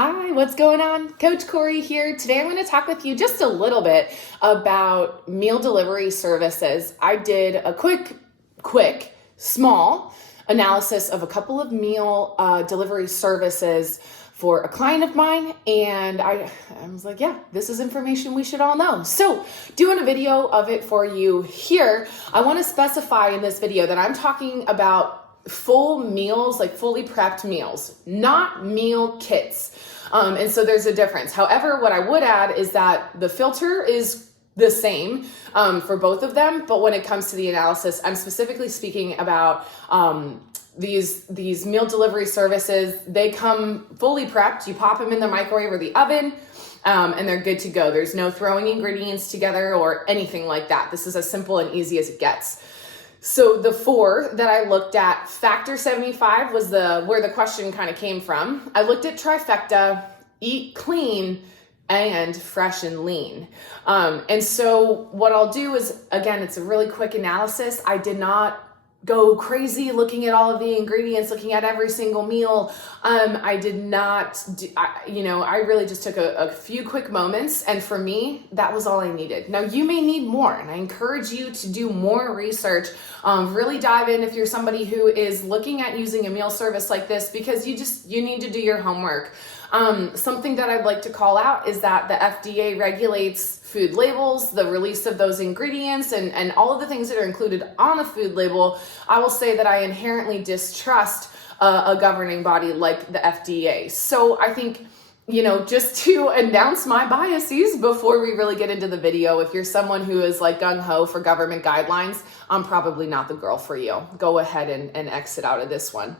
Hi, what's going on? Coach Corey here. Today I'm going to talk with you just a little bit about meal delivery services. I did a quick, small analysis of a couple of meal delivery services for a client of mine, and I was like, yeah, this is information we should all know. So doing a video of it for you here, I want to specify in this video that I'm talking about full meals, like fully prepped meals, not meal kits. And so there's a difference. However, what I would add is that the filter is the same for both of them. But when it comes to the analysis, I'm specifically speaking about these meal delivery services. They come fully prepped. You pop them in the microwave or the oven, and they're good to go. There's no throwing ingredients together or anything like that. This is as simple and easy as it gets. So the four that I looked at, Factor75 was where the question kind of came from. I looked at Trifecta, Eat Clean, and Fresh and Lean. And so what I'll do is, again, it's a really quick analysis. I did not go crazy looking at all of the ingredients, looking at every single meal. I did not, I really just took a few quick moments. And for me, that was all I needed. Now you may need more, and I encourage you to do more research. Really dive in if you're somebody who is looking at using a meal service like this, because you need to do your homework. Something that I'd like to call out is that the FDA regulates food labels, the release of those ingredients, and all of the things that are included on a food label. I will say that I inherently distrust a governing body like the FDA. So I think, just to announce my biases before we really get into the video, if you're someone who is like gung-ho for government guidelines, I'm probably not the girl for you. Go ahead and exit out of this one.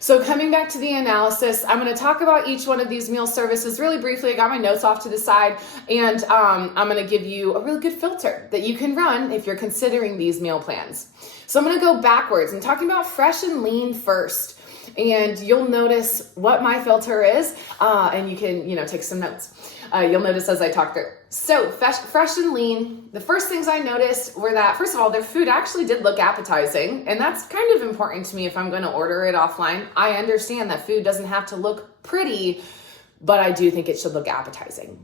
So coming back to the analysis, I'm going to talk about each one of these meal services really briefly. I got my notes off to the side, and I'm going to give you a really good filter that you can run if you're considering these meal plans. So I'm going to go backwards and talking about Fresh and Lean first. And you'll notice what my filter is, and you can, take some notes. You'll notice as I talk through. So Fresh and Lean, the first things I noticed were that, first of all, their food actually did look appetizing, and that's kind of important to me if I'm going to order it offline. I understand that food doesn't have to look pretty, but I do think it should look appetizing.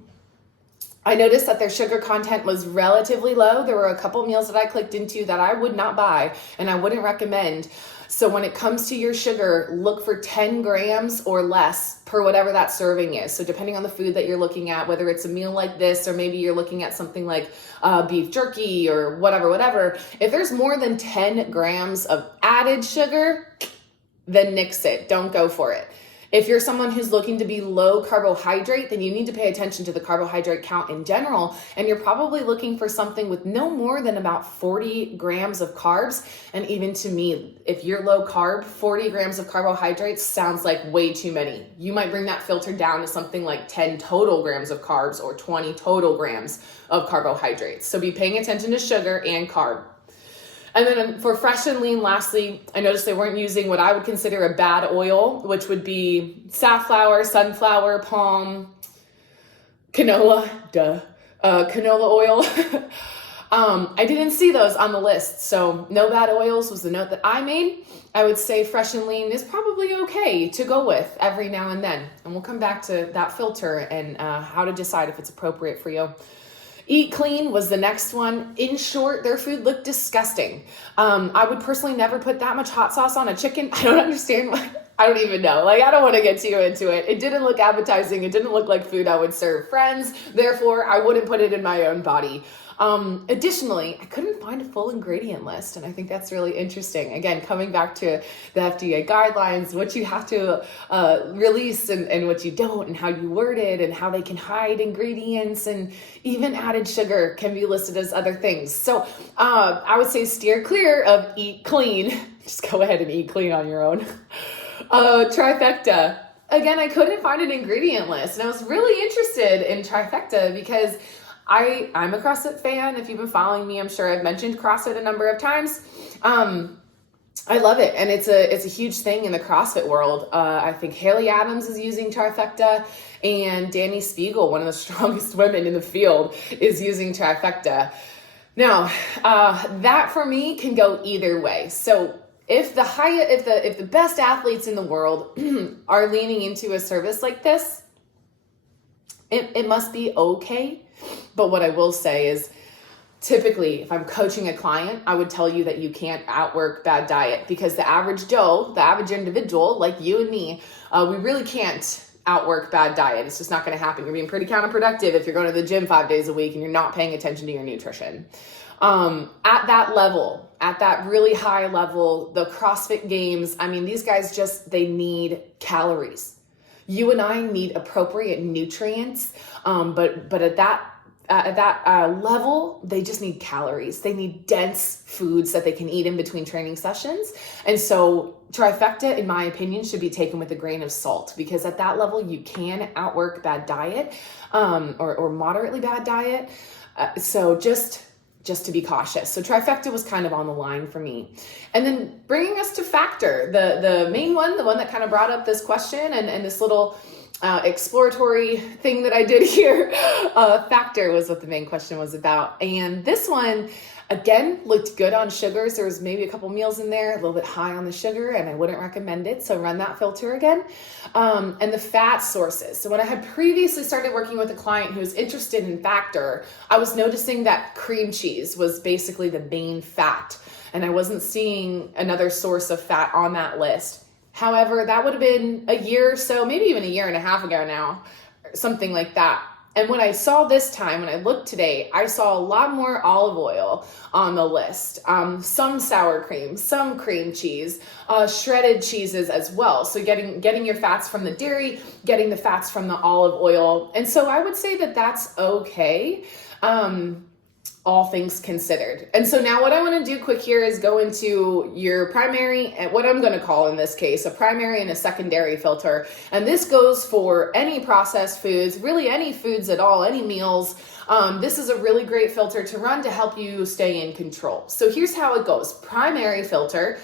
I noticed that their sugar content was relatively low. There were a couple meals that I clicked into that I would not buy and I wouldn't recommend. So when it comes to your sugar, look for 10 grams or less per whatever that serving is. So depending on the food that you're looking at, whether it's a meal like this, or maybe you're looking at something like beef jerky or whatever, if there's more than 10 grams of added sugar, then nix it. Don't go for it. If you're someone who's looking to be low carbohydrate, then you need to pay attention to the carbohydrate count in general. And you're probably looking for something with no more than about 40 grams of carbs. And even to me, if you're low carb, 40 grams of carbohydrates sounds like way too many. You might bring that filter down to something like 10 total grams of carbs or 20 total grams of carbohydrates. So be paying attention to sugar and carb. And then for Fresh and Lean, lastly, I noticed they weren't using what I would consider a bad oil, which would be safflower, sunflower, palm, canola oil. I didn't see those on the list. So no bad oils was the note that I made. I would say Fresh and Lean is probably okay to go with every now and then. And we'll come back to that filter and how to decide if it's appropriate for you. Eat Clean was the next one. In short, their food looked disgusting. I would personally never put that much hot sauce on a chicken. I don't understand why. I don't even know. I don't want to get too into it. It didn't look appetizing. It didn't look like food I would serve friends. Therefore, I wouldn't put it in my own body. Additionally, I couldn't find a full ingredient list, and I think that's really interesting. Again, coming back to the FDA guidelines, what you have to release and what you don't, and how you word it, and how they can hide ingredients, and even added sugar can be listed as other things. So I would say steer clear of Eat Clean. Just go ahead and eat clean on your own. Trifecta. Again, I couldn't find an ingredient list, and I was really interested in Trifecta because I'm a CrossFit fan. If you've been following me, I'm sure I've mentioned CrossFit a number of times. I love it, and it's a huge thing in the CrossFit world. I think Haley Adams is using Trifecta, and Danny Spiegel, one of the strongest women in the field, is using Trifecta. Now, that for me can go either way. So if the best athletes in the world are leaning into a service like this, It must be okay. But what I will say is, typically, if I'm coaching a client, I would tell you that you can't outwork bad diet, because the average Joe, the average individual like you and me, we really can't outwork bad diet. It's just not going to happen. You're being pretty counterproductive if you're going to the gym 5 days a week and you're not paying attention to your nutrition. At that level, at that really high level, the CrossFit Games, I mean, these guys they need calories. You and I need appropriate nutrients, but at that level, they just need calories. They need dense foods that they can eat in between training sessions. And so Trifecta, in my opinion, should be taken with a grain of salt, because at that level, you can outwork bad diet, or moderately bad diet. So just to be cautious. So Trifecta was kind of on the line for me. And then bringing us to Factor, the main one, the one that kind of brought up this question and this little exploratory thing that I did here. Factor was what the main question was about. And this one, again, looked good on sugars. There was maybe a couple meals in there, a little bit high on the sugar, and I wouldn't recommend it. So run that filter again. And the fat sources. So when I had previously started working with a client who was interested in Factor, I was noticing that cream cheese was basically the main fat, and I wasn't seeing another source of fat on that list. However, that would have been a year or so, maybe even a year and a half ago now, something like that. And when I saw this time, when I looked today, I saw a lot more olive oil on the list, some sour cream, some cream cheese, shredded cheeses as well. So getting your fats from the dairy, getting the fats from the olive oil. And so I would say that that's okay. All things considered. And so now what I want to do quick here is go into your primary, and what I'm going to call in this case, a primary and a secondary filter. And this goes for any processed foods, really any foods at all, any meals. This is a really great filter to run to help you stay in control. So here's how it goes. Primary filter,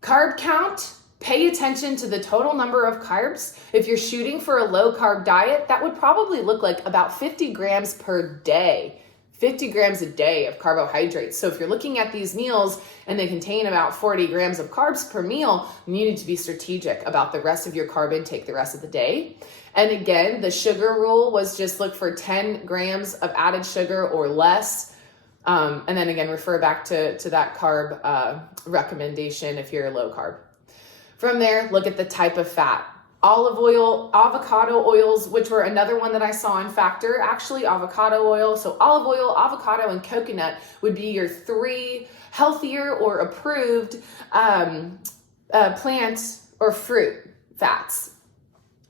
carb count. Pay attention to the total number of carbs. If you're shooting for a low carb diet, that would probably look like about 50 grams per day. 50 grams a day of carbohydrates. So if you're looking at these meals and they contain about 40 grams of carbs per meal, you need to be strategic about the rest of your carb intake the rest of the day. And again, the sugar rule was just look for 10 grams of added sugar or less. And then again, refer back to that carb recommendation if you're low carb. From there, look at the type of fat. Olive oil, avocado oils, which were another one that I saw in Factor, actually avocado oil. So olive oil, avocado, and coconut would be your 3 healthier or approved plant or fruit fats.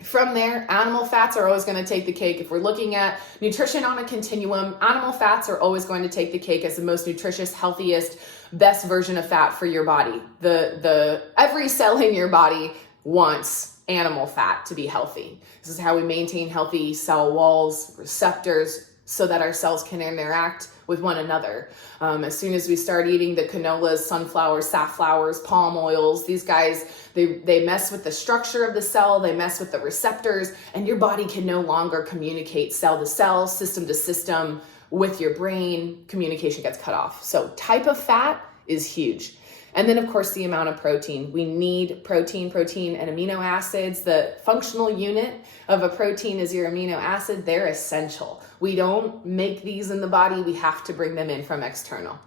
From there, animal fats are always going to take the cake. If we're looking at nutrition on a continuum, animal fats are always going to take the cake as the most nutritious, healthiest, best version of fat for your body. The every cell in your body wants animal fat to be healthy. This is how we maintain healthy cell walls, receptors, so that our cells can interact with one another. As soon as we start eating the canolas, sunflowers, safflowers, palm oils, these guys, they mess with the structure of the cell, they mess with the receptors, and your body can no longer communicate cell to cell, system to system with your brain. Communication gets cut off. So type of fat is huge. And then, of course, the amount of protein. We need protein, and amino acids. The functional unit of a protein is your amino acid. They're essential. We don't make these in the body. We have to bring them in from external.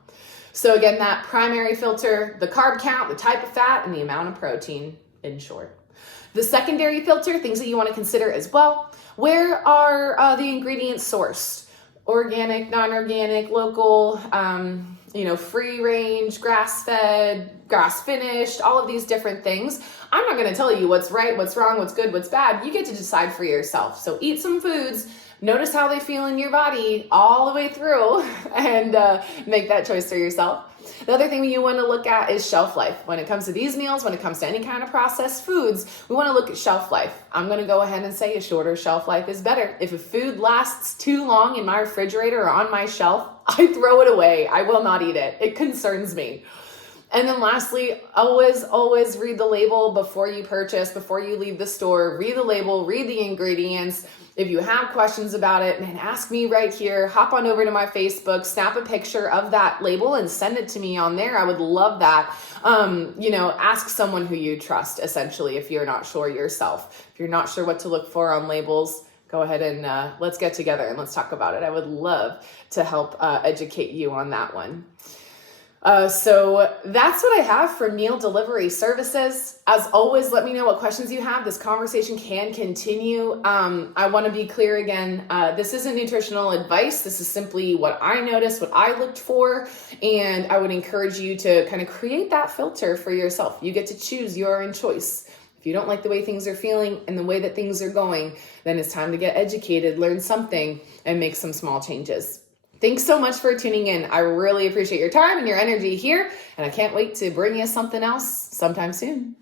So again, that primary filter, the carb count, the type of fat, and the amount of protein, in short. The secondary filter, things that you want to consider as well. Where are the ingredients sourced? Organic, non-organic, local, free range, grass-fed, grass-finished, all of these different things. I'm not going to tell you what's right, what's wrong, what's good, what's bad. You get to decide for yourself. So eat some foods, notice how they feel in your body all the way through, and make that choice for yourself. The other thing you want to look at is shelf life. When it comes to these meals, when it comes to any kind of processed foods, we want to look at shelf life. I'm going to go ahead and say a shorter shelf life is better. If a food lasts too long in my refrigerator or on my shelf, I throw it away. I will not eat it. It concerns me. And then lastly, always read the label before you purchase, before you leave the store. Read the label, read the ingredients. If you have questions about it, man, ask me right here. Hop on over to my Facebook, snap a picture of that label and send it to me on there. I would love that. Ask someone who you trust, essentially, if you're not sure yourself. If you're not sure what to look for on labels, go ahead and let's get together and let's talk about it. I would love to help educate you on that one. So that's what I have for meal delivery services. As always, let me know what questions you have. This conversation can continue. I want to be clear again. This isn't nutritional advice. This is simply what I noticed, what I looked for. And I would encourage you to kind of create that filter for yourself. You get to choose your own choice. If you don't like the way things are feeling and the way that things are going, then it's time to get educated, learn something, and make some small changes. Thanks so much for tuning in. I really appreciate your time and your energy here, and I can't wait to bring you something else sometime soon.